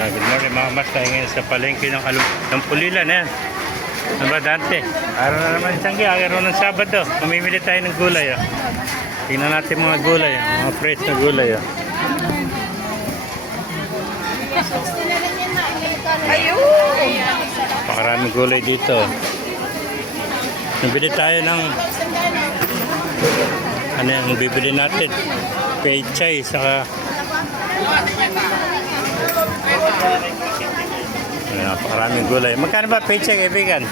Good morning mga mas, tayo ngayon sa palengke ng Pulilan. Ayan. Ano ba Dante? Araw na naman isang araw ng Sabado. Mamimili tayo ng gulay. Oh. Tingnan natin mga gulay. Mga fresh na gulay. Oh. Pakaraming gulay dito. Nabili tayo ng ano yung bibili natin? Pechay saka napakaraming gulay. Magkano ba pechay, kaibigan?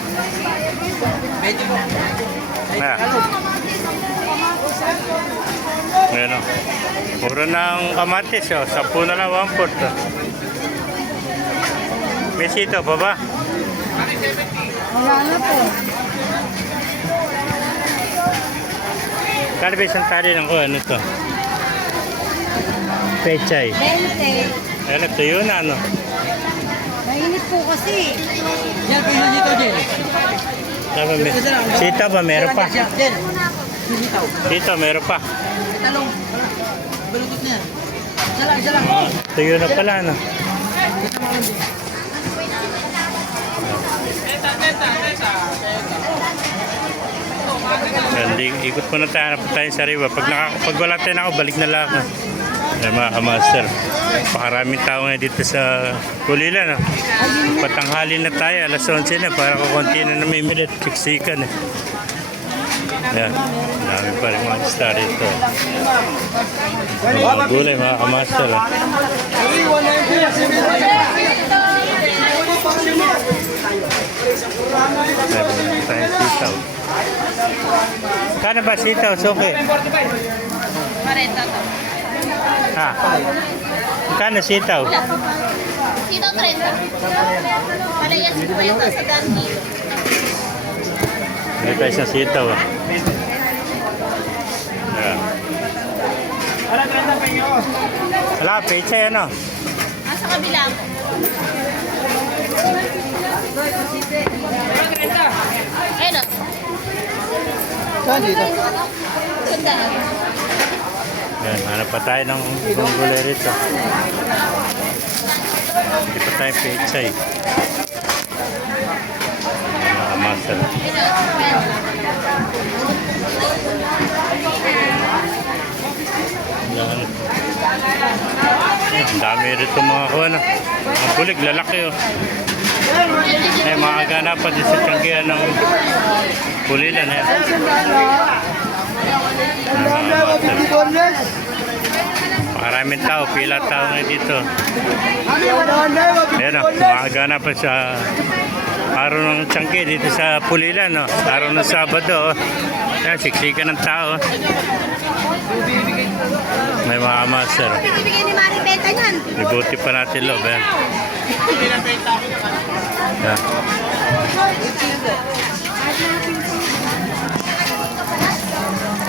Ayan o. Puro ng kamatis o. 10 na lang, 1/4. May sito pa ba? Wala na po. Kano ba isang tali ng ano to? Pechay. 20. Ayan, nagtuyo na ano. Mainit po kasi. Yan, kaya dito din. Sita ba? Meron pa. Din. Dito, meron pa. Talong. Balukot na yan. Isa lang. Tuyo na pala, no? Ikot po na tayo. Hanap tayo sa riwa. Pag wala tayo na ako, balik na lang ako. Ayan mga kamaster. Pakaraming tao ngayon dito sa Pulilan. No? Patanghali na tayo. Alas 11 na. Para kukunti na namimilit. Siksikan. Eh. Ayan. Dami pa rin mga star dito. Mga gulay mga kamaster. Tayo sitaw. Kano ba sitaw? Suki? 40 to. Ha? Kano sitaw? Sitaw 30. Palayas 50 sa Gandhi. May tayo isang sitaw. Ayan. Wala, pechay ano? Sa kabila po. Ayun o. Saan dito? Sandaan. Ayan, hanap pa tayo ng gulay rito. Hindi pa tayo pechay. Master. Yan. Ang dami rito mga kuwana. Ang bulig, lalaki oh. Ay, mga ganapan din sa tiyanggihan ng Pulilan eh. Maraming tao, pila tao ngayon dito. Ayan o, mga ganapan sa araw ng tiyanggi dito sa Pulilan no? Araw ng Sabado oh. Ayan, siksikan ng tao. May mga master. Bibigay ni Mari Beta niyan. Ibuti pa natin loob eh. Yeah.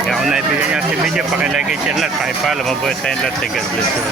Kaya kung naibigyan niya si video, pakilagay siya lahat, pakipala, mabuhay tayong lahat. God bless you.